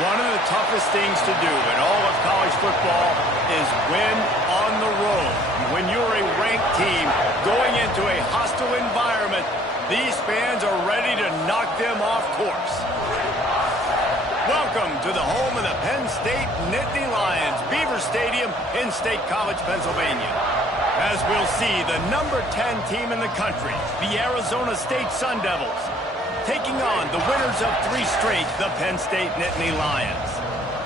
One of the toughest things to do in all of college football is win on the road. When you're a ranked team going into a hostile environment, these fans are ready to knock them off course. Welcome to the home of the Penn State Nittany Lions, Beaver Stadium in State College, Pennsylvania. As we'll see, the number 10 team in the country, the Arizona State Sun Devils, taking on the winners of 3 straight, the Penn State Nittany Lions.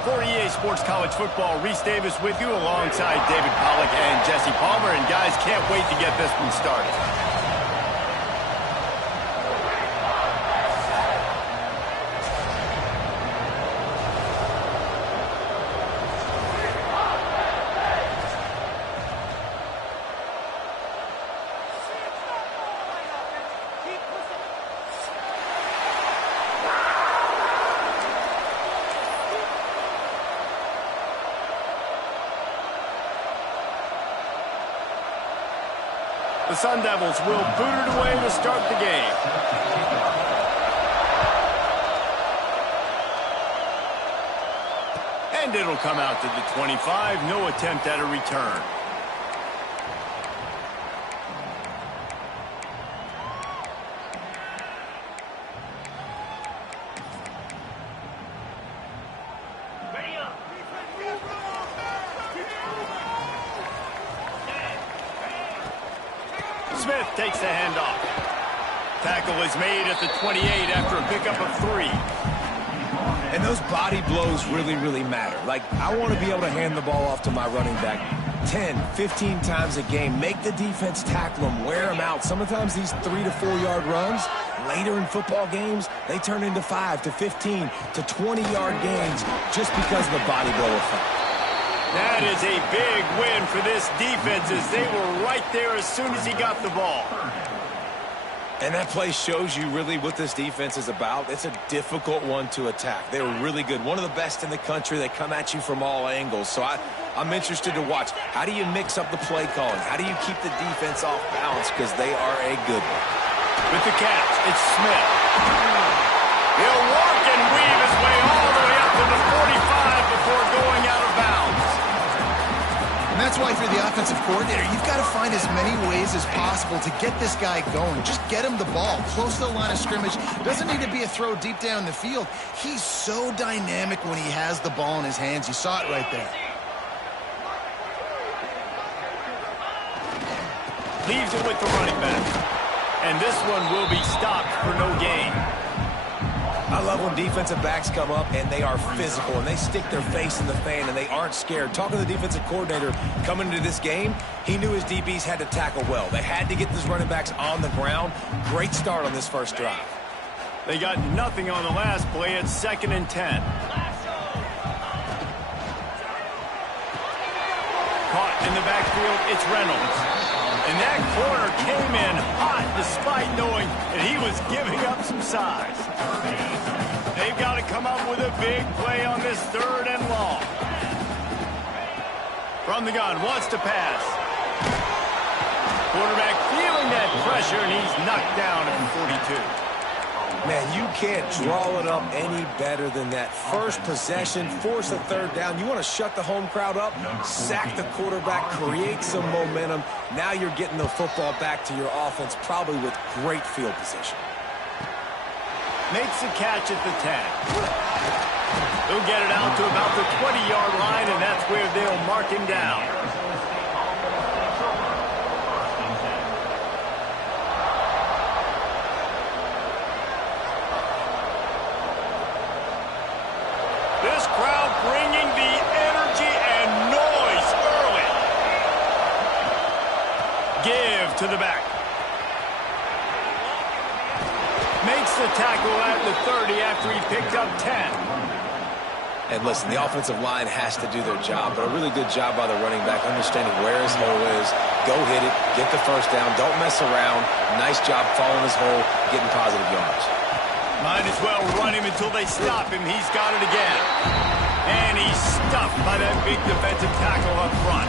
For EA Sports College Football, Reese Davis with you alongside David Pollack and Jesse Palmer. And guys, can't wait to get this one started. The Sun Devils will boot it away to start the game. And it'll come out to the 25. No attempt at a return. Smith takes the handoff. Tackle is made at the 28 after a pickup of 3. And those body blows really, really matter. Like, I want to be able to hand the ball off to my running back 10, 15 times a game. Make the defense tackle them, wear them out. Sometimes these 3 to 4 yard runs, later in football games, they turn into 5 to 15 to 20 yard gains just because of the body blow effect. That is a big win for this defense as they were right there as soon as he got the ball. And that play shows you really what this defense is about. It's a difficult one to attack. They were really good. One of the best in the country. They come at you from all angles. So I'm interested to watch. How do you mix up the play calling? How do you keep the defense off balance? Because they are a good one. With the catch, it's Smith. He'll walk and weave his way all the way up to the 45 before going out of bounds. And that's why if you're the offensive coordinator, you've got to find as many ways as possible to get this guy going. Just get him the ball close to the line of scrimmage. Doesn't need to be a throw deep down the field. He's so dynamic when he has the ball in his hands. You saw it right there. Leaves it with the running back. And this one will be stopped for no gain. I love when defensive backs come up and they are physical and they stick their face in the fan and they aren't scared. Talking to the defensive coordinator coming into this game, he knew his DBs had to tackle well. They had to get these running backs on the ground. Great start on this first drive. They got nothing on the last play. It's 2nd and 10. Caught in the backfield, it's Reynolds. And that corner came in hot despite knowing that he was giving up some size. They've got to come up with a big play on this 3rd and long. From the gun, wants to pass. Quarterback feeling that pressure, and he's knocked down at the 42. Man, you can't draw it up any better than that. First possession, force a 3rd down. You want to shut the home crowd up, sack the quarterback, create some momentum. Now you're getting the football back to your offense, probably with great field position. Makes a catch at the 10. He'll get it out to about the 20-yard line, and that's where they'll mark him down. This crowd bringing the energy and noise early. Give to the back. Makes the tackle at the 30 after he picked up 10. And listen, the offensive line has to do their job, but a really good job by the running back, understanding where his hole is. Go hit it, get the 1st down, don't mess around. Nice job following his hole, getting positive yards. Might as well run him until they stop him. He's got it again. And he's stuffed by that big defensive tackle up front.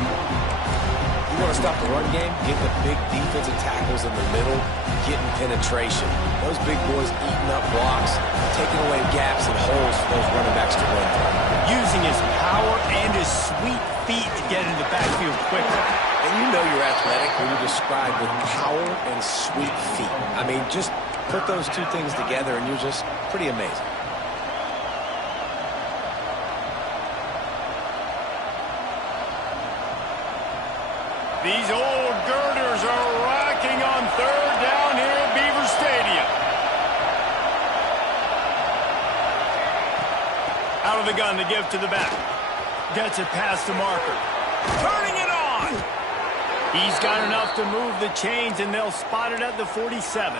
You want to stop the run game? Get the big defensive tackles in the middle, getting penetration. Those big boys eating up blocks, taking away gaps and holes for those running backs to run through. Using his power and his sweet feet to get into the backfield quickly. And you know you're athletic when you describe with power and sweet feet. I mean, just put those two things together and you're just pretty amazing. These old girders are rocking on third down here at Beaver Stadium. Out of the gun to give to the back. Gets it past the marker. Turning it on! He's got enough to move the chains, and they'll spot it at the 47.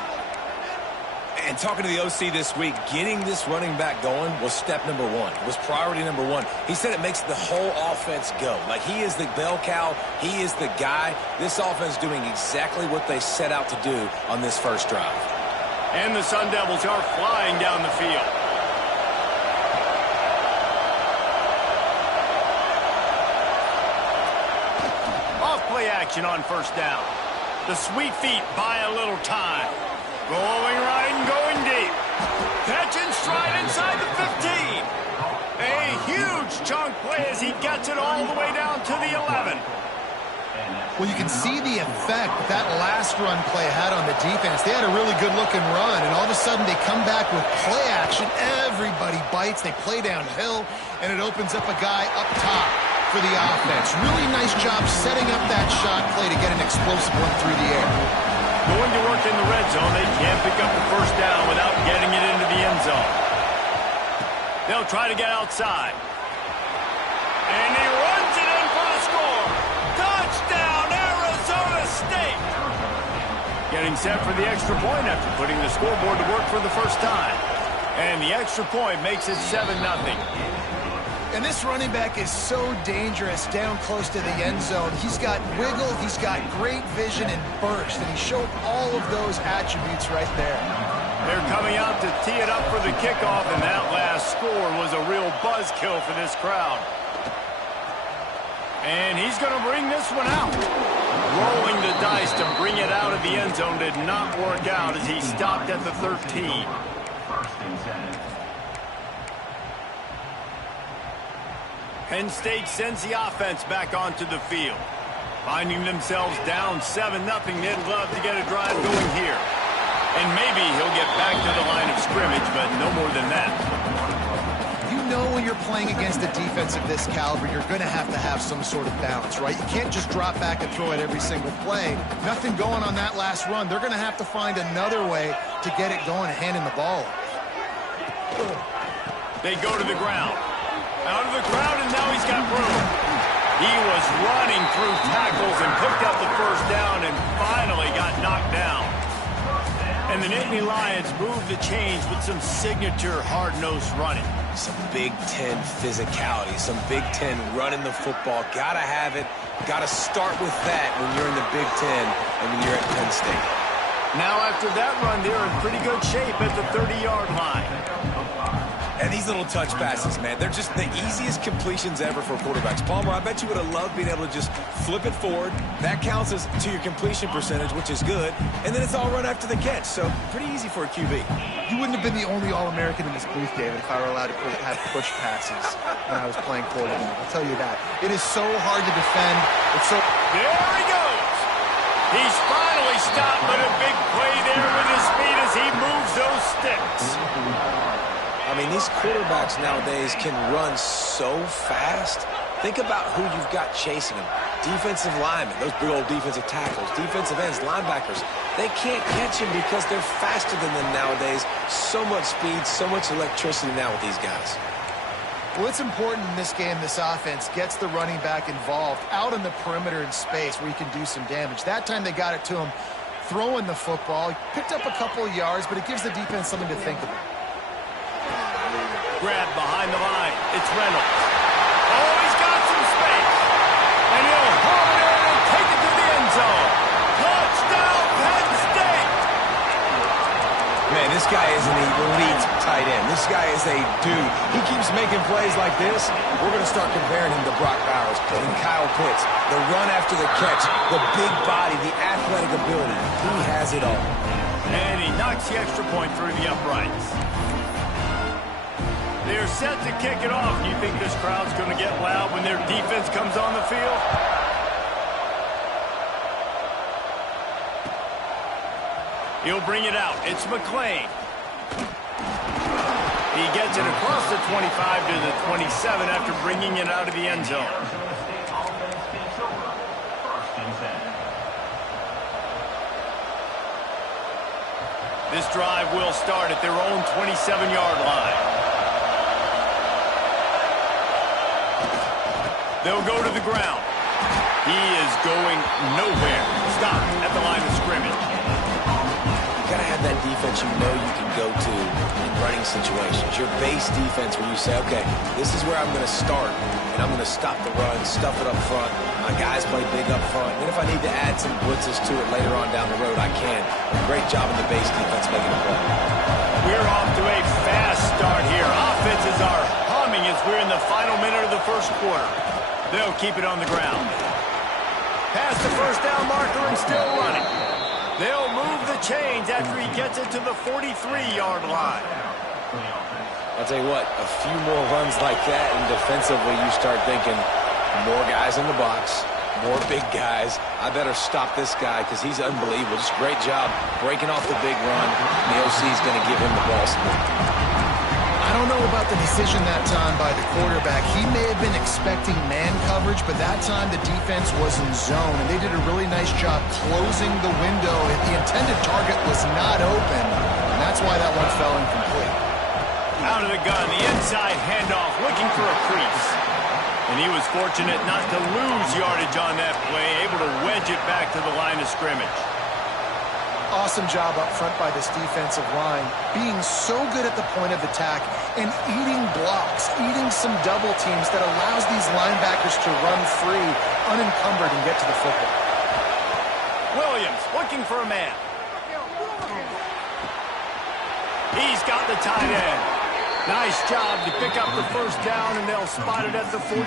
And talking to the OC this week, getting this running back going was step number one. It was priority number one. He said it makes the whole offense go. Like, he is the bell cow. He is the guy. This offense doing exactly what they set out to do on this first drive. And the Sun Devils are flying down the field. Off-play action on first down. The sweet feet buy a little time. Going right and going deep. Catch and stride inside the 15. A huge chunk play as he gets it all the way down to the 11. Well, you can see the effect that last run play had on the defense. They had a really good-looking run, and all of a sudden they come back with play action. Everybody bites. They play downhill, and it opens up a guy up top for the offense. Really nice job setting up that shot play to get an explosive one through the air. Going to work in the red zone. They can't pick up the first down without getting it into the end zone. They'll try to get outside. And he runs it in for the score. Touchdown, Arizona State. Getting set for the extra point after putting the scoreboard to work for the first time. And the extra point makes it 7-0. And this running back is so dangerous down close to the end zone. He's got wiggle, he's got great vision and burst, and he showed all of those attributes right there. They're coming out to tee it up for the kickoff, and that last score was a real buzzkill for this crowd. And he's going to bring this one out. Rolling the dice to bring it out of the end zone did not work out as he stopped at the 13. Penn State sends the offense back onto the field. Finding themselves down 7-0, they'd love to get a drive going here. And maybe he'll get back to the line of scrimmage, but no more than that. You know when you're playing against a defense of this caliber, you're going to have some sort of balance, right? You can't just drop back and throw it every single play. Nothing going on that last run. They're going to have to find another way to get it going and handing the ball off. They go to the ground. Out of the crowd, and now he's got room. He was running through tackles and picked up the first down and finally got knocked down. And the Nittany Lions moved the chains with some signature hard-nosed running. Some Big Ten physicality, some Big Ten running the football. Gotta have it. Gotta start with that when you're in the Big Ten and when you're at Penn State. Now after that run, they're in pretty good shape at the 30-yard line. And these little touch passes, man, they're just the easiest completions ever for quarterbacks. Palmer, I bet you would have loved being able to just flip it forward. That counts as to your completion percentage, which is good. And then it's all run after the catch, so pretty easy for a QB. You wouldn't have been the only All-American in this booth, David, if I were allowed to have push passes when I was playing quarterback. I'll tell you that. It is so hard to defend. It's so... There he goes. He's finally stopped, but a big play there with his feet as he moves those sticks. I mean, these quarterbacks nowadays can run so fast. Think about who you've got chasing them. Defensive linemen, those big old defensive tackles, defensive ends, linebackers. They can't catch them because they're faster than them nowadays. So much speed, so much electricity now with these guys. Well, it's important in this game this offense gets the running back involved out in the perimeter in space where he can do some damage. That time they got it to him throwing the football. He picked up a couple of yards, but it gives the defense something to think about. Grab behind the line. It's Reynolds. Oh, he's got some space. And he'll haul it in and take it to the end zone. Touchdown, Penn State. Man, this guy is an elite tight end. This guy is a dude. He keeps making plays like this. We're going to start comparing him to Brock Bowers was. And Kyle Pitts, the run after the catch, the big body, the athletic ability. He has it all. And he knocks the extra point through the uprights. They're set to kick it off. Do you think this crowd's going to get loud when their defense comes on the field? He'll bring it out. It's McClain. He gets it across the 25 to the 27 after bringing it out of the end zone. This drive will start at their own 27-yard line. They'll go to the ground. He is going nowhere. Stopped at the line of scrimmage. You got to have that defense you know you can go to in running situations. Your base defense where you say, okay, this is where I'm going to start, and I'm going to stop the run, stuff it up front. My guys play big up front. And if I need to add some blitzes to it later on down the road, I can. Great job in the base defense making a play. We're off to a fast start here. Offenses are humming as we're in the final minute of the first quarter. They'll keep it on the ground. Past the first down marker and still running. They'll move the chains after he gets it to the 43-yard line. I'll tell you what, a few more runs like that, and defensively you start thinking, more guys in the box, more big guys. I better stop this guy because he's unbelievable. Just great job breaking off the big run. The OC is going to give him the ball. I don't know about the decision that time by the quarterback. He may have been expecting man coverage, but that time the defense was in zone, and they did a really nice job closing the window. The intended target was not open, and that's why that one fell incomplete. Out of the gun, the inside handoff, looking for a crease. And he was fortunate not to lose yardage on that play, able to wedge it back to the line of scrimmage. Awesome job up front by this defensive line, being so good at the point of attack and eating blocks, eating some double teams that allows these linebackers to run free, unencumbered, and get to the football. Williams looking for a man. He's got the tight end. Nice job to pick up the first down, and they'll spot it at the 42.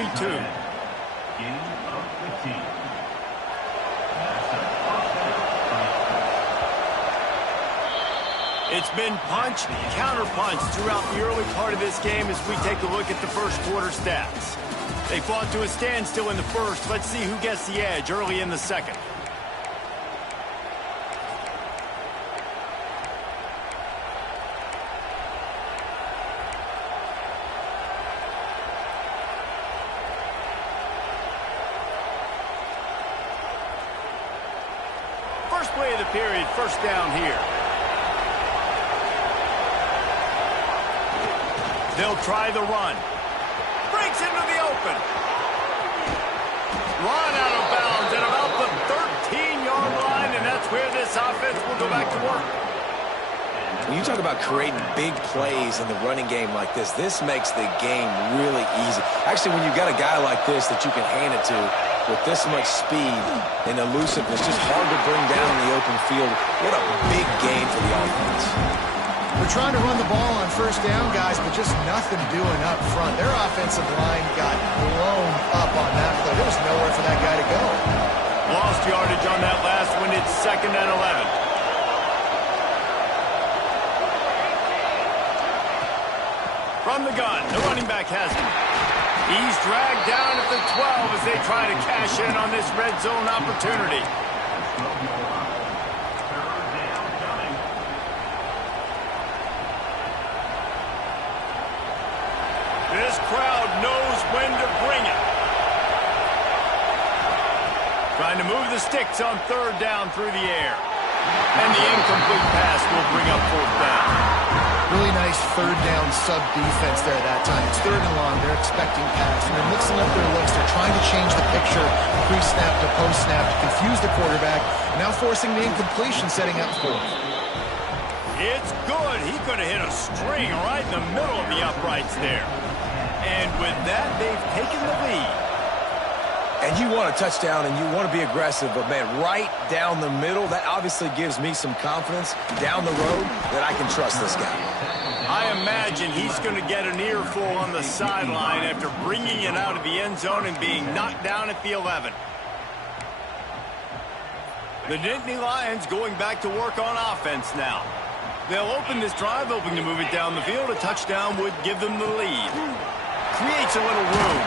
It's been punch, counter-punch throughout the early part of this game as we take a look at the first quarter stats. They fought to a standstill in the first. Let's see who gets the edge early in the second. First play of the period, first down here. They'll try the run. Breaks into the open. Run out of bounds at about the 13-yard line, and that's where this offense will go back to work. When you talk about creating big plays in the running game like this makes the game really easy. Actually, when you've got a guy like this that you can hand it to with this much speed and elusiveness, just hard to bring down in the open field. What a big game for the offense. We're trying to run the ball on first down, guys, but just nothing doing up front. Their offensive line got blown up on that play. There was nowhere for that guy to go. Lost yardage on that last one. It's 2nd and 11. From the gun, the running back has him. He's dragged down at the 12 as they try to cash in on this red zone opportunity. This crowd knows when to bring it. Trying to move the sticks on third down through the air. And the incomplete pass will bring up fourth down. Really nice third down sub defense there that time. It's 3rd and long. They're expecting pass, and they're mixing up their looks. They're trying to change the picture pre-snap to post-snap to confuse the quarterback, now forcing the incompletion, setting up fourth. It's good. He could have hit a string right in the middle of the uprights there. And with that, they've taken the lead. And you want a touchdown and you want to be aggressive, but, man, right down the middle, that obviously gives me some confidence down the road that I can trust this guy. I imagine he's going to get an earful on the sideline after bringing it out of the end zone and being knocked down at the 11. The Nittany Lions going back to work on offense now. They'll open this drive, hoping to move it down the field. A touchdown would give them the lead. Creates a little room.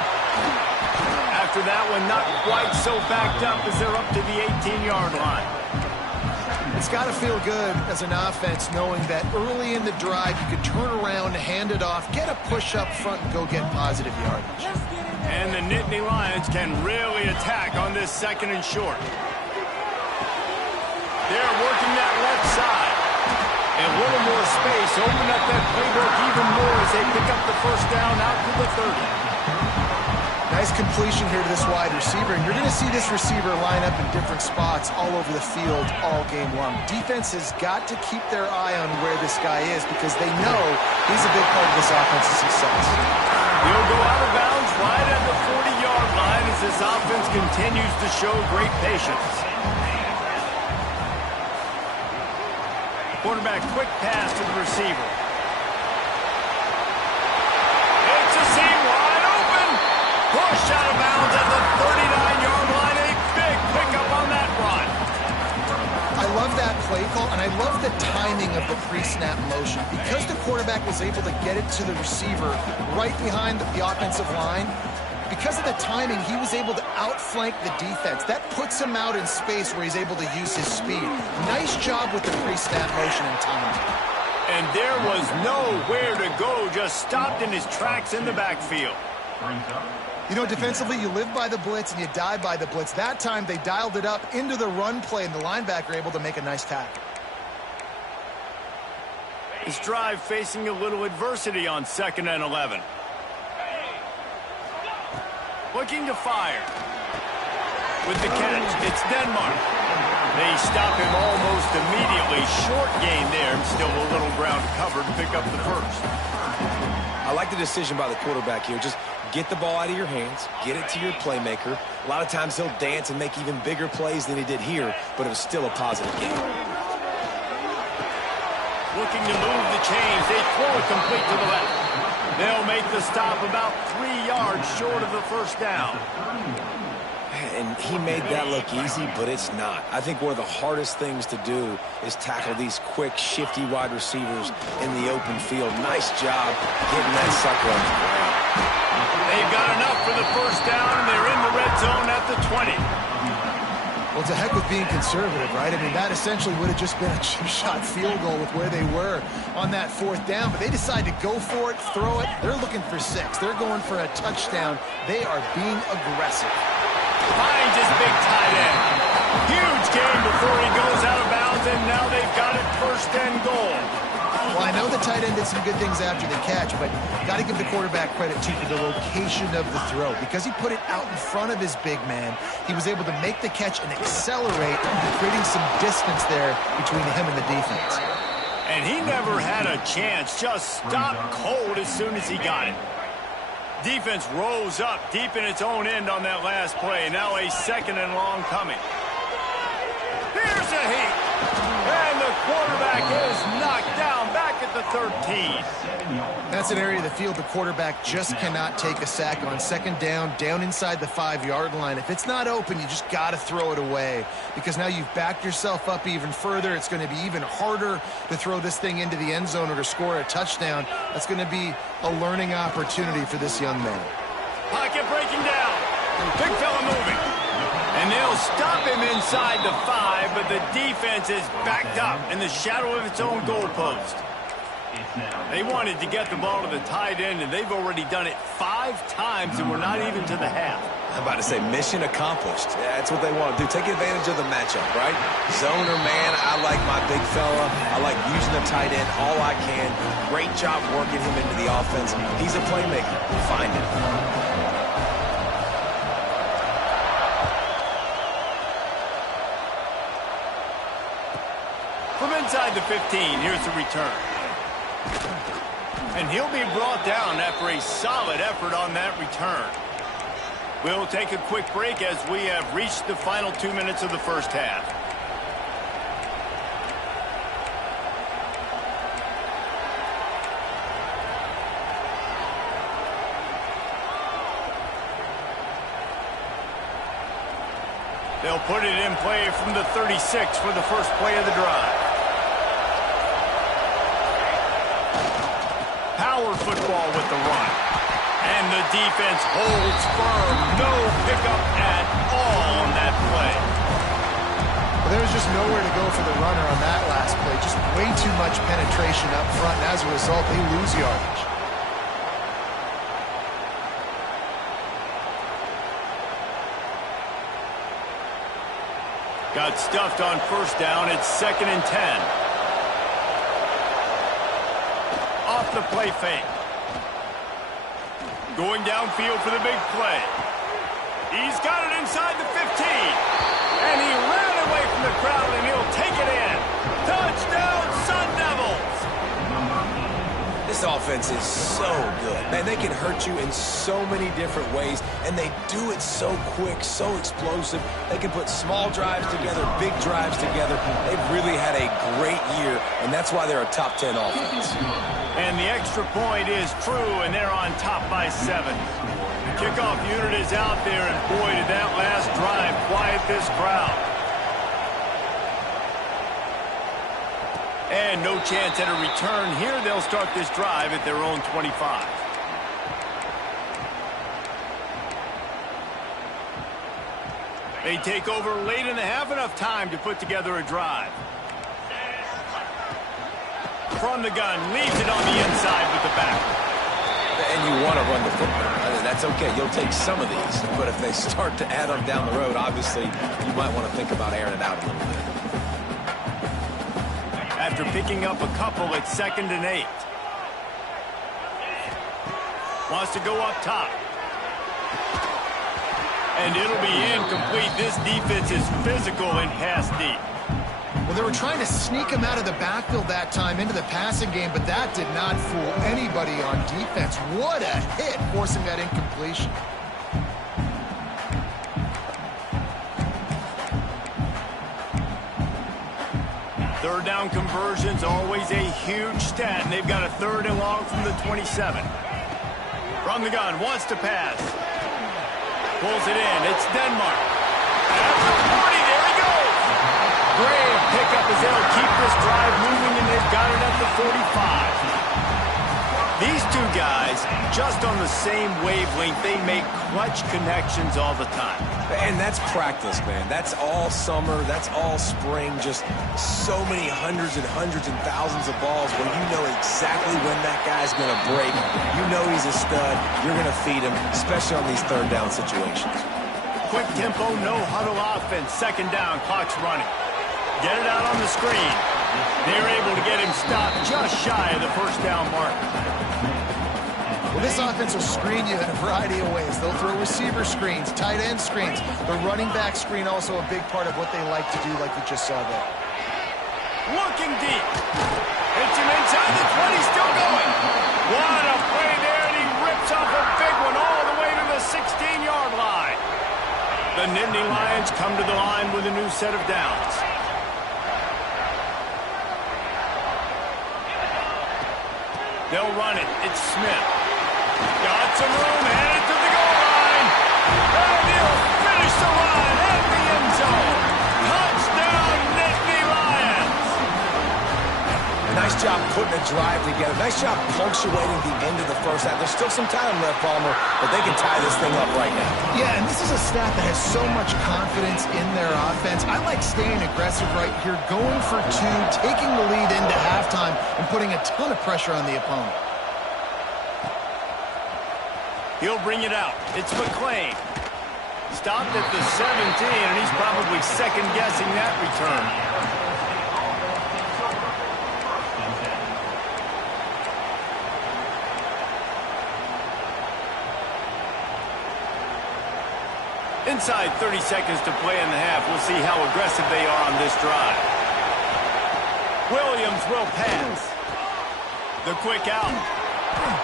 After that one, not quite so backed up as they're up to the 18-yard line. It's got to feel good as an offense knowing that early in the drive you can turn around, hand it off, get a push up front, and go get positive yardage. And the Nittany Lions can really attack on this second and short. They're working that left side. And a little more space, open up that playbook even more as they pick up the first down out to the 30. Nice completion here to this wide receiver, and you're going to see this receiver line up in different spots all over the field all game long. Defense has got to keep their eye on where this guy is because they know he's a big part of this offense's success. He'll go out of bounds right at the 40-yard line as this offense continues to show great patience. Quarterback quick pass to the receiver. It's a seam wide open. Push out of bounds at the 39-yard line. A big pickup on that run. I love that play call, and I love the timing of the pre-snap motion. Because the quarterback was able to get it to the receiver right behind the offensive line, because of the timing, he was able to outflank the defense. That puts him out in space where he's able to use his speed. Nice job with the pre-snap motion and timing. And there was nowhere to go, just stopped in his tracks in the backfield. You know, defensively, you live by the blitz and you die by the blitz. That time, they dialed it up into the run play, and the linebacker able to make a nice tackle. This drive facing a little adversity on 2nd and 11. Looking to fire. With the catch, it's Denmark. They stop him almost immediately. Short gain there, and still a little ground cover to pick up the first. I like the decision by the quarterback here. Just get the ball out of your hands, get it to your playmaker. A lot of times he'll dance and make even bigger plays than he did here, but it was still a positive game. Looking to move the chains. They throw it complete to the left. They'll make the stop about 3 yards short of the first down. And he made that look easy, but it's not. I think one of the hardest things to do is tackle these quick, shifty wide receivers in the open field. Nice job getting that sucker on the ground. They've got enough for the first down, and they're in the red zone at the 20. Well, to heck with being conservative, right? I mean, that essentially would have just been a chip-shot field goal with where they were on that 4th down. But they decide to go for it, throw it. They're looking for 6. They're going for a touchdown. They are being aggressive. Finds his big tight end. Huge gain before he goes out of bounds, and now they've got it 1st and goal. Well, I know the tight end did some good things after the catch, but got to give the quarterback credit, too, for the location of the throw. Because he put it out in front of his big man, he was able to make the catch and accelerate, creating some distance there between him and the defense. And he never had a chance, just stopped cold as soon as he got it. Defense rose up deep in its own end on that last play. Now a 2nd and long coming. Here's a heat. And the quarterback is knocked down back at the 13. That's an area of the field the quarterback just cannot take a sack on. 2nd down, down inside the 5-yard line. If it's not open, you just got to throw it away because now you've backed yourself up even further. It's going to be even harder to throw this thing into the end zone or to score a touchdown. That's going to be a learning opportunity for this young man. Pocket breaking down. Big fella moving. And they'll stop him inside the 5, but the defense is backed up in the shadow of its own goalpost. They wanted to get the ball to the tight end, and they've already done it 5 times, and we're not even to the half. I'm about to say mission accomplished. That's what they want to do. Take advantage of the matchup, right? Zone or man, I like my big fella. I like using the tight end all I can. Great job working him into the offense. He's a playmaker. Find him. From inside the 15, here's the return. And he'll be brought down after a solid effort on that return. We'll take a quick break as we have reached the final 2 minutes of the first half. They'll put it in play from the 36 for the first play of the drive. Power football with the run. And the defense holds firm. No pickup at all on that play. Well, there was just nowhere to go for the runner on that last play. Just way too much penetration up front, and as a result, they lose yardage. Got stuffed on first down. It's 2nd and 10. Off the play fake. Going downfield for the big play. He's got it inside the 15. And he ran away from the crowd, and he'll take it in. Touchdown, Sun Devils! This offense is so good. Man, they can hurt you in so many different ways, and they do it so quick, so explosive. They can put small drives together, big drives together. They've really had a great year, and that's why they're a top 10 offense. And the extra point is true, and they're on top by 7. The kickoff unit is out there, and boy, did that last drive quiet this crowd. And no chance at a return here. They'll start this drive at their own 25. They take over late in the half, enough time to put together a drive. From the gun, leaves it on the inside with the back. And you want to run the football. I mean, that's okay. You'll take some of these. But if they start to add them down the road, obviously, you might want to think about airing it out a little bit. After picking up a couple, it's 2nd and 8. Wants to go up top. And it'll be incomplete. This defense is physical and pass deep. Well, they were trying to sneak him out of the backfield that time into the passing game, but that did not fool anybody on defense. What a hit, forcing that incompletion. Third down conversions, always a huge stat, and they've got a 3rd and long from the 27. From the gun, wants to pass. Pulls it in, it's Denmark. At the 40, there he goes! Great pickup as they'll keep this drive moving, and they've got it at the 45. These two guys, just on the same wavelength, they make clutch connections all the time. And that's practice, man. That's all summer. That's all spring. Just so many hundreds and thousands of balls where you know exactly when that guy's going to break. You know he's a stud. You're going to feed him, especially on these 3rd down situations. Quick tempo, no huddle offense. 2nd down, clock's running. Get it out on the screen. They're able to get him stopped just shy of the 1st down mark. Well, this offense will screen you in a variety of ways. They'll throw receiver screens, tight end screens. The running back screen also a big part of what they like to do, like you just saw there. Looking deep. Hits him inside the 20, still going. What a play there, and he rips off a big one all the way to the 16-yard line. The Nittany Lions come to the line with a new set of downs. They'll run it. It's Smith. Got some room, headed to the goal line. And he'll finish the line at the end zone. Touchdown, Nittany Lions. Nice job putting a drive together. Nice job punctuating the end of the first half. There's still some time left, Palmer, but they can tie this thing up right now. Yeah, and this is a staff that has so much confidence in their offense. I like staying aggressive right here, going for 2, taking the lead into halftime, and putting a ton of pressure on the opponent. He'll bring it out. It's McClain. Stopped at the 17, and he's probably second-guessing that return. Inside 30 seconds to play in the half. We'll see how aggressive they are on this drive. Williams will pass. The quick out.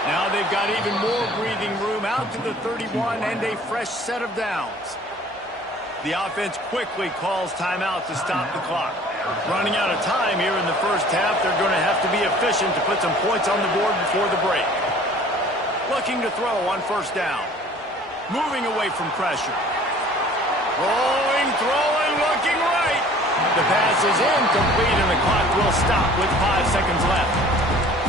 Now they've got even more breathing room out to the 31 and a fresh set of downs. The offense quickly calls timeout to stop the clock. Running out of time here in the first half, they're going to have to be efficient to put some points on the board before the break. Looking to throw on first down. Moving away from pressure. Rolling, throwing, looking right. The pass is incomplete, and the clock will stop with 5 seconds left.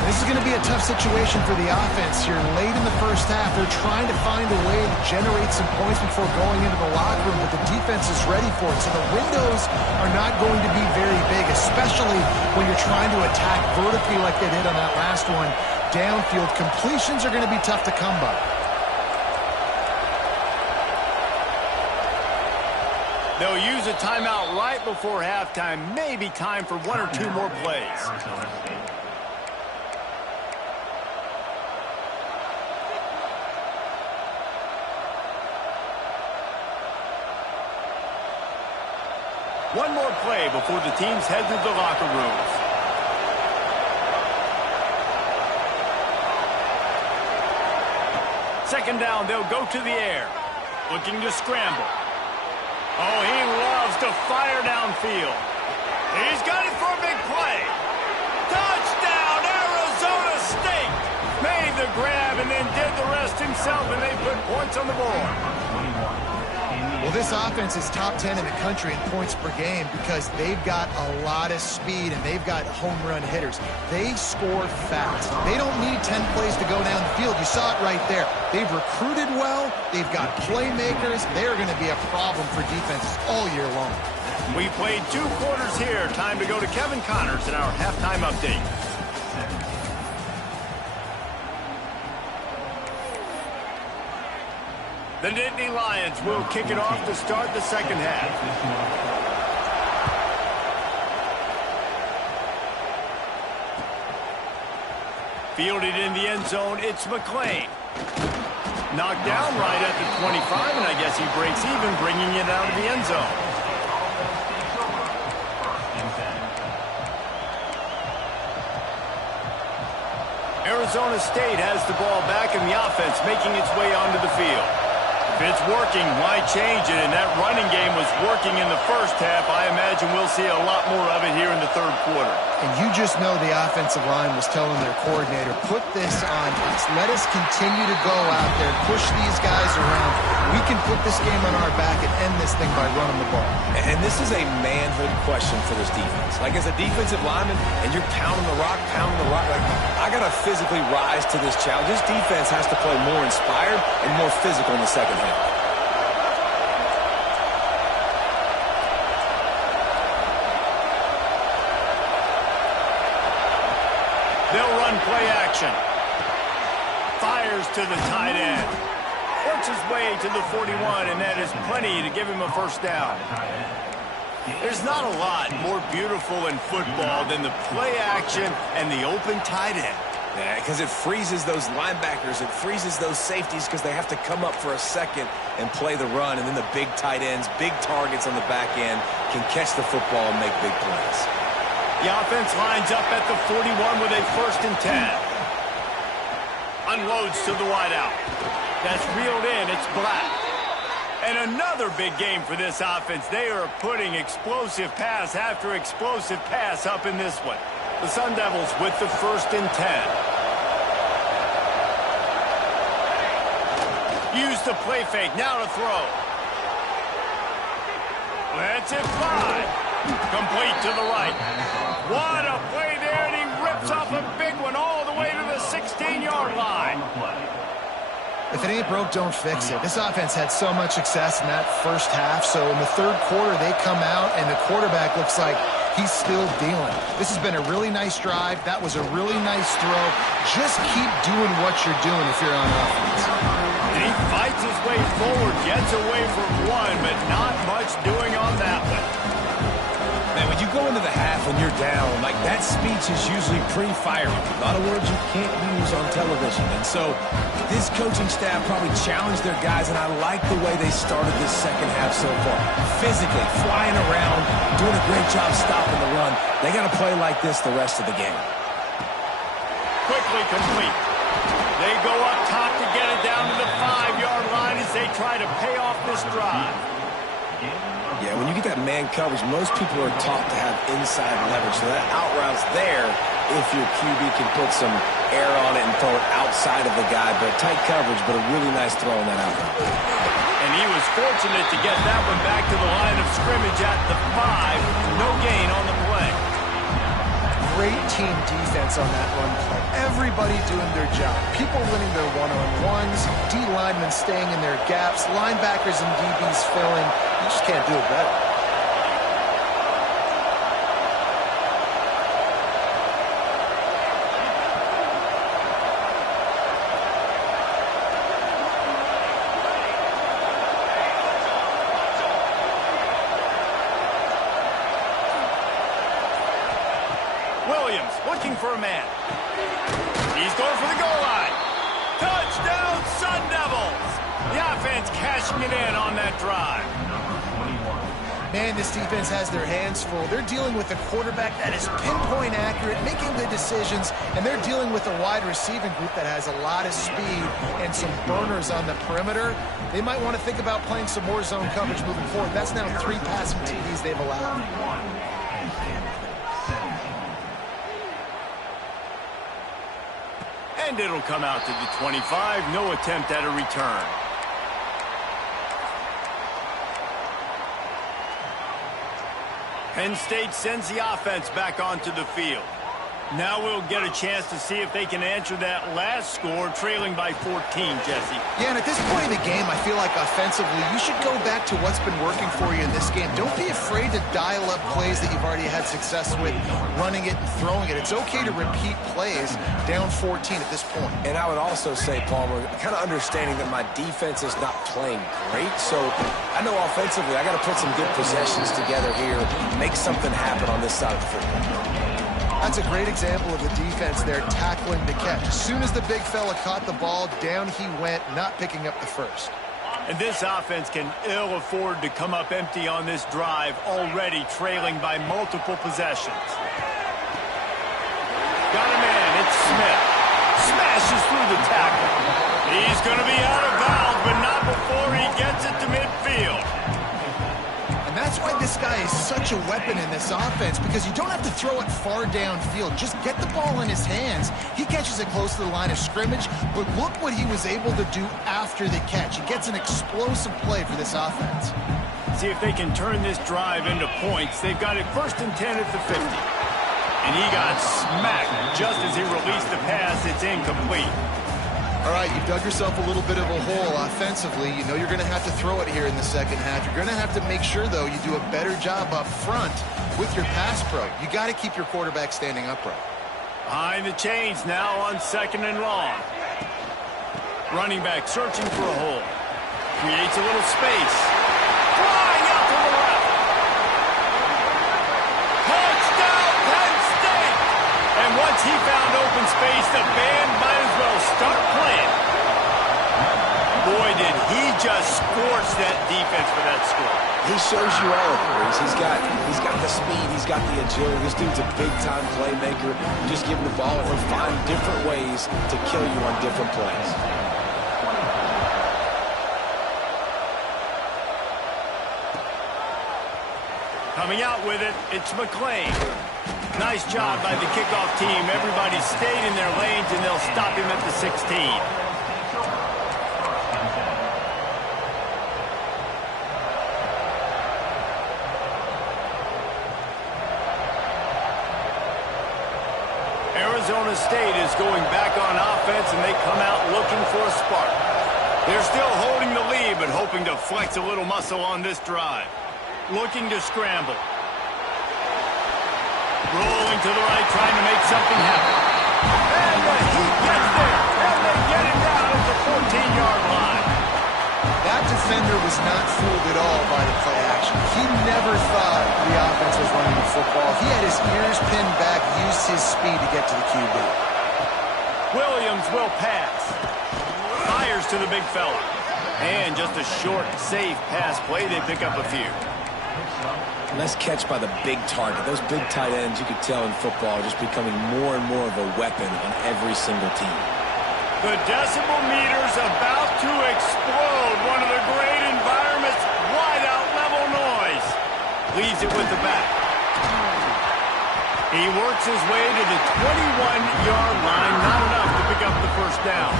This is going to be a tough situation for the offense here. Late in the first half, they're trying to find a way to generate some points before going into the locker room, but the defense is ready for it. So the windows are not going to be very big, especially when you're trying to attack vertically like they did on that last one. Downfield completions are going to be tough to come by. They'll use a timeout right before halftime. Maybe time for 1 or 2 more plays. One more play before the teams head to the locker rooms. Second down, they'll go to the air. Looking to scramble. Oh, he loves to fire downfield. He's got it for a big play. Touchdown, Arizona State! Made the grab and then did the rest himself, and they put points on the board. Well, this offense is top 10 in the country in points per game because they've got a lot of speed and they've got home run hitters. They score fast. They don't need 10 plays to go down the field. You saw it right there. They've recruited well. They've got playmakers. They're going to be a problem for defenses all year long. We played 2 quarters here. Time to go to Kevin Connors in our halftime update. The Nittany Lions will kick it off to start the second half. Fielded in the end zone, it's McClain. Knocked down right at the 25, and I guess he breaks even, bringing it out of the end zone. Arizona State has the ball back in the offense, making its way onto the field. If it's working, why change it? And that running game was working in the first half. I imagine we'll see a lot more of it here in the third quarter. And you just know the offensive line was telling their coordinator, put this on us. Let us continue to go out there, push these guys around. We can put this game on our back and end this thing by running the ball. And this is a manhood question for this defense. Like, as a defensive lineman, and you're pounding the rock, like, I got to physically rise to this challenge. This defense has to play more inspired and more physical in the second half. They'll run play action. Fires to the tight end. Works his way to the 41, and that is plenty to give him a first down. There's not a lot more beautiful in football than the play action and the open tight end. Yeah, because it freezes those linebackers. It freezes those safeties because they have to come up for a second and play the run. And then the big tight ends, big targets on the back end can catch the football and make big plays. The offense lines up at the 41 with a 1st and 10. Unloads to the wideout. That's reeled in. It's Black. And another big game for this offense. They are putting explosive pass after explosive pass up in this one. The Sun Devils with the 1st and 10. Use the play fake. Now to throw. Lets it fly. Complete to the right. What a play there, and he rips off a big one all the way to the 16-yard line. If it ain't broke, don't fix it. This offense had so much success in that first half, so in the third quarter they come out and the quarterback looks like he's still dealing. This has been a really nice drive. That was a really nice throw. Just keep doing what you're doing if you're on offense. And he fights his way forward, gets away from one, but not much doing on that one. Man, when you go into the half and you're down, like, that speech is usually pretty fiery. A lot of words you can't use on television. And so this coaching staff probably challenged their guys, and I like the way they started this second half so far. Physically, flying around, doing a great job stopping the run. They got to play like this the rest of the game. Quickly complete. They go up top to get it down to the 5-yard line as they try to pay off this drive. Yeah, when you get that man coverage, most people are taught to have inside leverage. So that out route's there if your QB can put some air on it and throw it outside of the guy. But tight coverage, but a really nice throw on that out route. And he was fortunate to get that one back to the line of scrimmage at the 5. No gain on the play. Great team defense on that run play. Everybody doing their job. People winning their one-on-ones, D linemen staying in their gaps, linebackers and DBs filling. You just can't do it better. Williams looking for a man. He's going for the goal line. Touchdown, Sun Devils! The offense cashing it in on that drive. Man, this defense has their hands full. They're dealing with a quarterback that is pinpoint accurate, making good decisions, and they're dealing with a wide receiving group that has a lot of speed and some burners on the perimeter. They might want to think about playing some more zone coverage moving forward. That's now 3 passing TDs they've allowed. And it'll come out to the 25. No attempt at a return. Penn State sends the offense back onto the field. Now we'll get a chance to see if they can answer that last score, trailing by 14, Jesse. Yeah, and at this point in the game, I feel like offensively, you should go back to what's been working for you in this game. Don't be afraid to dial up plays that you've already had success with, running it and throwing it. It's okay to repeat plays down 14 at this point. And I would also say, Palmer, kind of understanding that my defense is not playing great, so I know offensively I got to put some good possessions together here, make something happen on this side of the football. That's a great example of the defense there tackling the catch. As soon as the big fella caught the ball, down he went, not picking up the first. And this offense can ill afford to come up empty on this drive, already trailing by multiple possessions. Got a man, it's Smith. Smashes through the tackle. He's going to be out of bounds, but not before he gets it to midfield. And that's why this guy is such a weapon in this offense, because you don't have to throw it far downfield. Just get the ball in his hands. He catches it close to the line of scrimmage, but look what he was able to do after the catch. He gets an explosive play for this offense. See if they can turn this drive into points. They've got it 1st and 10 at the 50. And he got smacked just as he released the pass. It's incomplete. All right, you dug yourself a little bit of a hole offensively. You know you're going to have to throw it here in the second half. You're going to have to make sure, though, you do a better job up front with your pass pro. You got to keep your quarterback standing upright. Behind the chains now on 2nd and long. Running back searching for a hole. Creates a little space. Flying out to the left. Touchdown, Penn State! And once he found open space, the band might as well start playing. Boy, did he just scorch that defense for that score. He shows you all of it, Reese. He's got the speed, he's got the agility. This dude's a big-time playmaker. You just give him the ball, and he'll find different ways to kill you on different plays. Coming out with it, it's McClain. Nice job by the kickoff team. Everybody stayed in their lanes, and they'll stop him at the 16. Arizona State is going back on offense, and they come out looking for a spark. They're still holding the lead, but hoping to flex a little muscle on this drive. Looking to scramble. Rolling to the right, trying to make something happen. And he gets there, and they get him down at the 14-yard line. That defender was not fooled at all by the play action. He never thought the offense was running the football. He had his ears pinned back, used his speed to get to the QB. Williams will pass. Fires to the big fella. And just a short, safe pass play. They pick up a few. Nice catch by the big target. Those big tight ends, you could tell in football, are just becoming more and more of a weapon on every single team. The decibel meter's about to explode. One of the great environments, wide out level noise. Leaves it with the back. He works his way to the 21-yard line. Not enough to pick up the first down.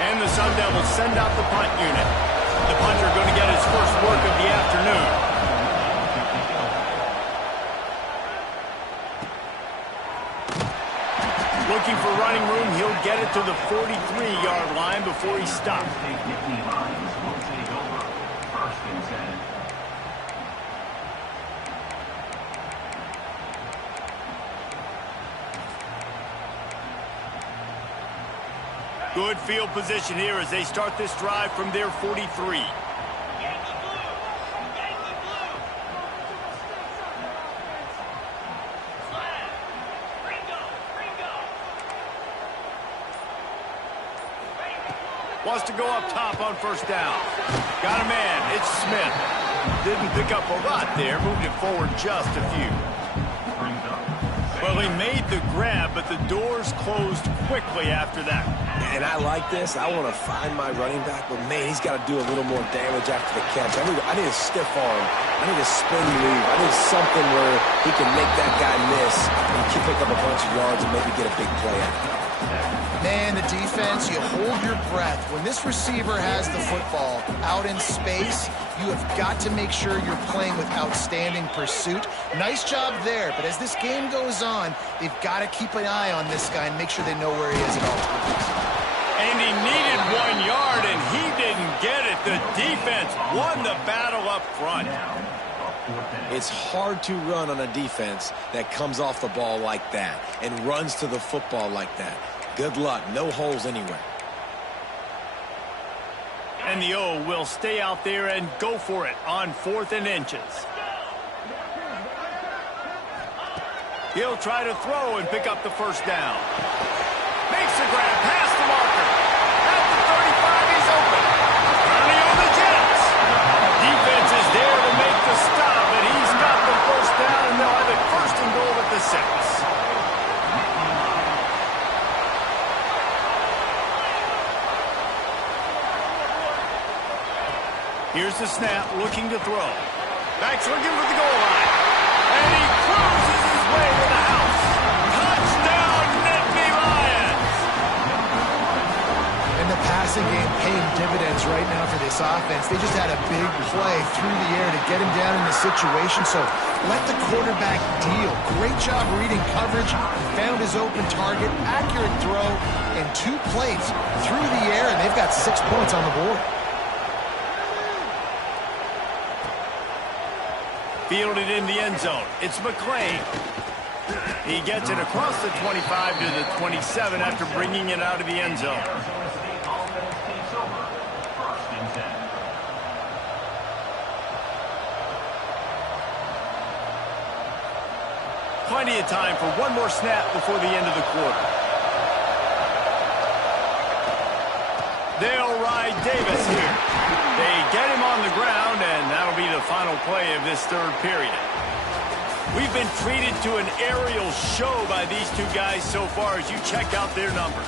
And the Sun Devils send out the punt unit. The punter going to get his first work of the afternoon. Looking for running room, he'll get it to the 43-yard line before he stops. Good field position here as they start this drive from their 43. Wants to go up top on first down. Got a man. It's Smith. Didn't pick up a lot there. Moved it forward just a few. Well, he made the grab, but the doors closed quickly after that. And I like this. I want to find my running back, but, man, he's got to do a little more damage after the catch. I need a stiff arm. I need a spin move. I need something where he can make that guy miss and he can pick up a bunch of yards and maybe get a big play out. Man, the defense, you hold your breath. When this receiver has the football out in space, you have got to make sure you're playing with outstanding pursuit. Nice job there, but as this game goes on, they've got to keep an eye on this guy and make sure they know where he is at all times. And he needed 1 yard, and he didn't get it. The defense won the battle up front. It's hard to run on a defense that comes off the ball like that and runs to the football like that. Good luck. No holes anywhere. And the O will stay out there and go for it on 4th and inches. He'll try to throw and pick up the first down. Makes the grab past the marker. At the 35, he's open. Turning on the Jets. Defense is there to make the stop, but he's got the first down, and they'll have it first and goal at the 6. Here's the snap, looking to throw. Back's looking for the goal line. And he cruises his way to the house. Touchdown, Nittany Lions! And the passing game paying dividends right now for this offense. They just had a big play through the air to get him down in the situation. So let the quarterback deal. Great job reading coverage. Found his open target. Accurate throw. And 2 plays through the air. And they've got 6 points on the board. Fielded in the end zone. It's McClain. He gets it across the 25 to the 27 after bringing it out of the end zone. Plenty of time for one more snap before the end of the quarter. They'll ride Davis here. They get him on the ground, and that'll be the final play of this 3rd period. We've been treated to an aerial show by these two guys so far as you check out their numbers.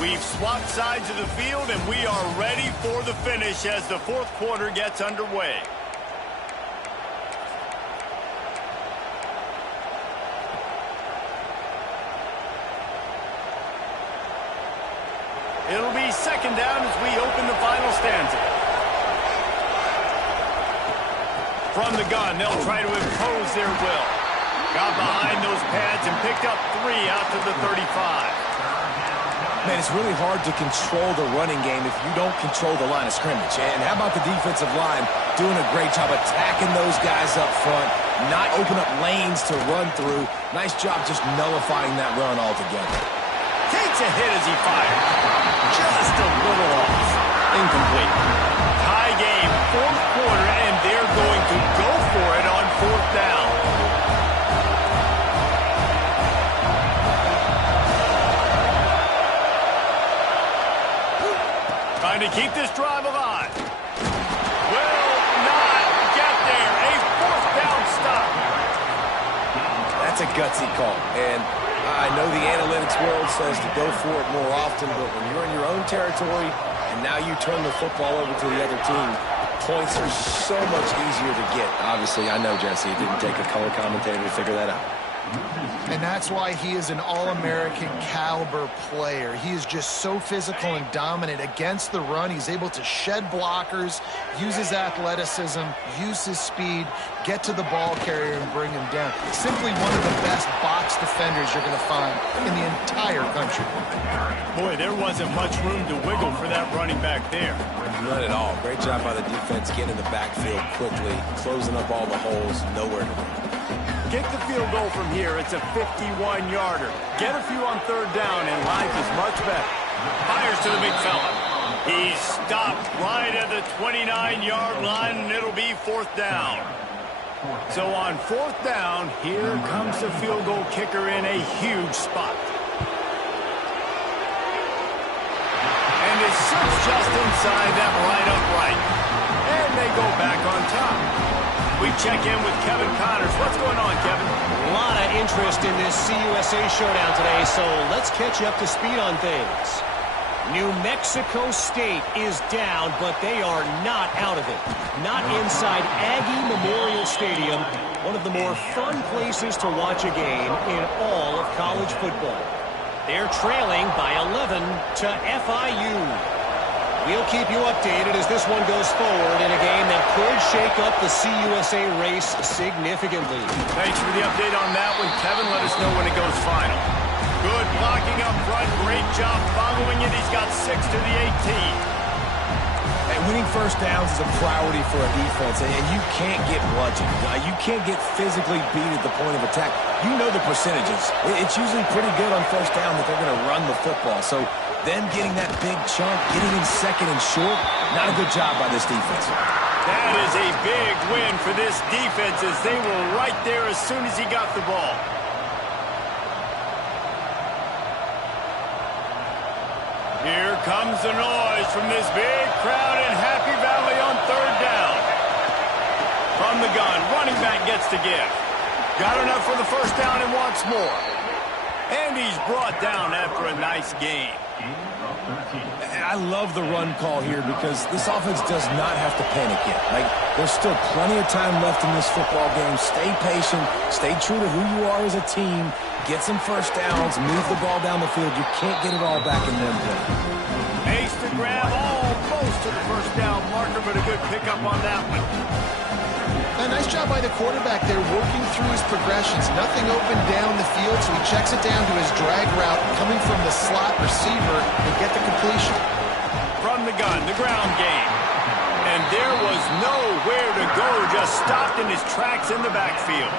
We've swapped sides of the field, and we are ready for the finish as the 4th quarter gets underway. It'll be 2nd down as we open the final stanza. From the gun, they'll try to impose their will. Got behind those pads and picked up 3 out to the 35. Man, it's really hard to control the running game if you don't control the line of scrimmage. And how about the defensive line doing a great job attacking those guys up front, not open up lanes to run through. Nice job just nullifying that run altogether. Takes a hit as he fires. Just a little off. Incomplete. Tie game, 4th quarter, and they're going to go for it on 4th down. Trying to keep this drive alive. Will not get there. A 4th down stop. That's a gutsy call. And I know the analytics world says to go for it more often, but when you're in your own territory and now you turn the football over to the other team, points are so much easier to get. Obviously, I know, Jesse, it didn't take a color commentator to figure that out. And that's why he is an All-American caliber player. He is just so physical and dominant against the run. He's able to shed blockers, use his athleticism, use his speed, get to the ball carrier and bring him down. Simply one of the best box defenders you're going to find in the entire country. Boy, there wasn't much room to wiggle for that running back there. None at all. Great job by the defense getting in the backfield quickly, closing up all the holes, nowhere to go. Kick the field goal from here. It's a 51-yarder. Get a few on third down, and life is much better. Fires to the big fella. He's stopped right at the 29-yard line, and it'll be fourth down. So on fourth down, here comes the field goal kicker in a huge spot. And it sits just inside that right upright. And they go back on top. We check in with Kevin Connors. What's going on, Kevin? A lot of interest in this CUSA showdown today, so let's catch you up to speed on things. New Mexico State is down, but they are not out of it. Not inside Aggie Memorial Stadium, one of the more fun places to watch a game in all of college football. They're trailing by 11 to FIU. We'll keep you updated as this one goes forward in a game that could shake up the CUSA race significantly. Thanks for the update on that one, Kevin. Let us know when it goes final. Good blocking up front. Great job following it. He's got 6 to the 18. And winning first downs is a priority for a defense, and you can't get bludgeoned. You can't get physically beat at the point of attack. You know the percentages. It's usually pretty good on first down that they're going to run the football. So them getting that big chunk, getting in second and short, not a good job by this defense. That is a big win for this defense as they were right there as soon as he got the ball. Here comes the noise from this big crowd in Happy Valley on third down. From the gun, running back gets to give. Got enough for the first down and wants more. And he's brought down after a nice game. I love the run call here because this offense does not have to panic yet. There's still plenty of time left in this football game. Stay patient. Stay true to who you are as a team. Get some first downs. Move the ball down the field. You can't get it all back in one play. Makes the grab almost to the first down marker, but a good pickup on that one. A nice job by the quarterback there, working through his progressions. Nothing open down the field, so he checks it down to his drag route, coming from the slot receiver and get the completion. From the gun, the ground game. And there was nowhere to go, just stopped in his tracks in the backfield.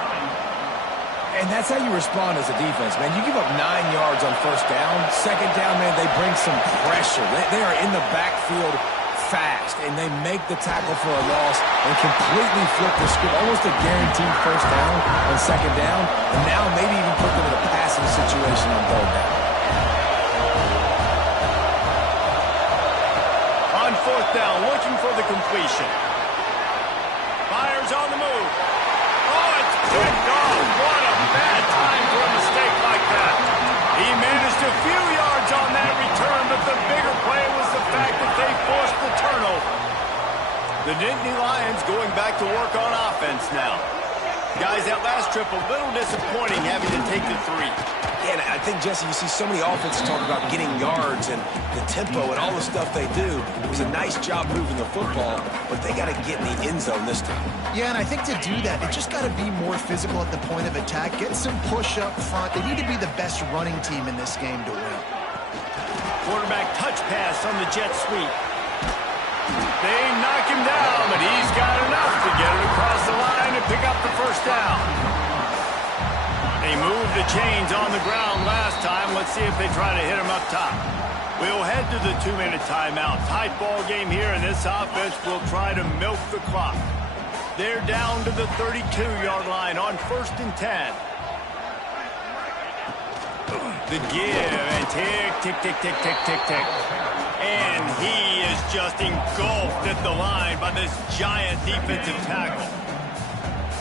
And that's how you respond as a defense, man. You give up 9 yards on first down. Second down, man, they bring some pressure. They are in the backfield fast, and they make the tackle for a loss and completely flip the script. Almost a guaranteed first down on second down, and now maybe even put them in a passing situation on third down. On fourth down, looking for the completion. Fires on the move. Oh, it's picked off. What a bad time for a mistake like that. He managed a few yards on that return, but the bigger play was the fact that they forced the turnover. The Nittany Lions going back to work on offense now. Guys, that last trip a little disappointing having to take the 3. And I think, Jesse, you see so many offenses talk about getting yards and the tempo and all the stuff they do. It was a nice job moving the football, but they got to get in the end zone this time. Yeah, and I think to do that, it just got to be more physical at the point of attack. Get some push up front. They need to be the best running team in this game to win. Quarterback touch pass on the jet sweep. They knock him down, but he's got enough to get it across the line and pick up the first down. They moved the chains on the ground last time. Let's see if they try to hit him up top. We'll head to the 2-minute timeout. Tight ball game here, and this offense will try to milk the clock. They're down to the 32-yard line on 1st and 10. The give, and tick, tick, tick, tick, tick, tick, tick. And he is just engulfed at the line by this giant defensive tackle.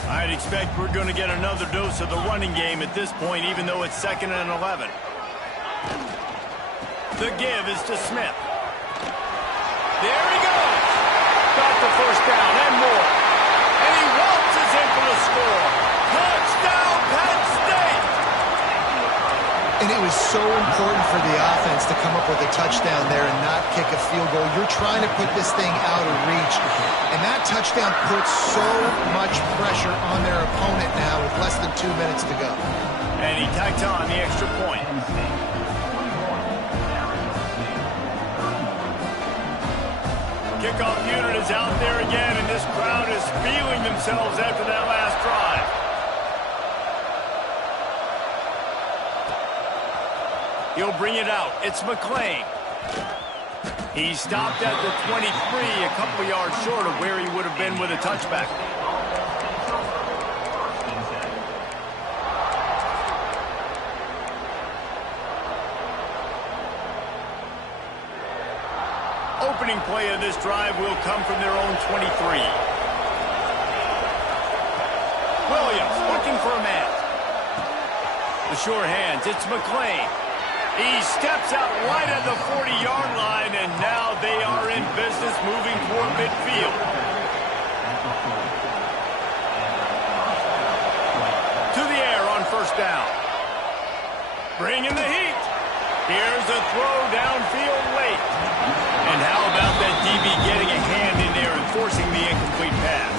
I'd expect we're going to get another dose of the running game at this point, even though it's 2nd and 11. The give is to Smith. There he goes. Got the first down and more. And he waltzes in for the score. Touchdown, Penn State! And it was so important for the offense to come up with a touchdown there and not kick a field goal. You're trying to put this thing out of reach. And that touchdown puts so much pressure on their opponent now with less than 2 minutes to go. And he tacked on the extra point. Kickoff unit is out there again, and this crowd is feeling themselves after that last drive. He'll bring it out. It's McClain. He stopped at the 23, a couple of yards short of where he would have been with a touchback. Opening play of this drive will come from their own 23. Williams looking for a man. The sure hands, it's McClain. He steps out right at the 40-yard line, and now they are in business moving toward midfield. To the air on first down. Bringing the heat. Here's a throw downfield late. And how about that DB getting a hand in there and forcing the incomplete pass?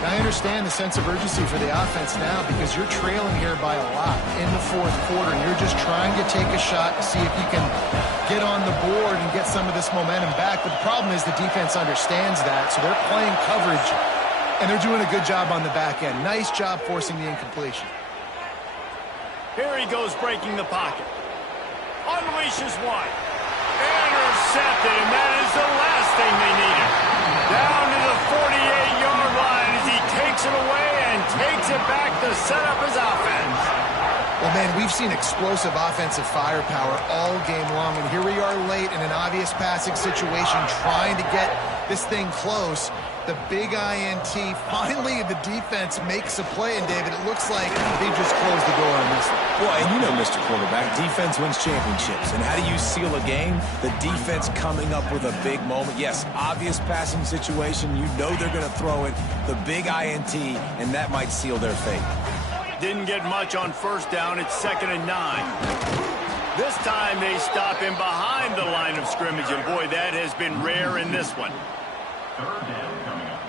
I understand the sense of urgency for the offense now because you're trailing here by a lot in the fourth quarter, and you're just trying to take a shot to see if you can get on the board and get some of this momentum back. But the problem is the defense understands that, so they're playing coverage, and they're doing a good job on the back end. Nice job forcing the incompletion. Here he goes breaking the pocket. Unleashes one. Intercepted, and that is the last thing they needed. Down to the 48-yard line as he takes it away and takes it back to set up his offense. Well, man, we've seen explosive offensive firepower all game long, and here we are late in an obvious passing situation trying to get this thing close. The big INT, finally the defense makes a play, and David, it looks like they just closed the door on this one. Well, and you know, Mr. Quarterback, defense wins championships. And how do you seal a game? The defense coming up with a big moment. Yes, obvious passing situation. You know they're going to throw it. The big INT, and that might seal their fate. Didn't get much on first down. It's 2nd and 9. This time they stop him behind the line of scrimmage, and boy, that has been rare in this one. Third down coming up.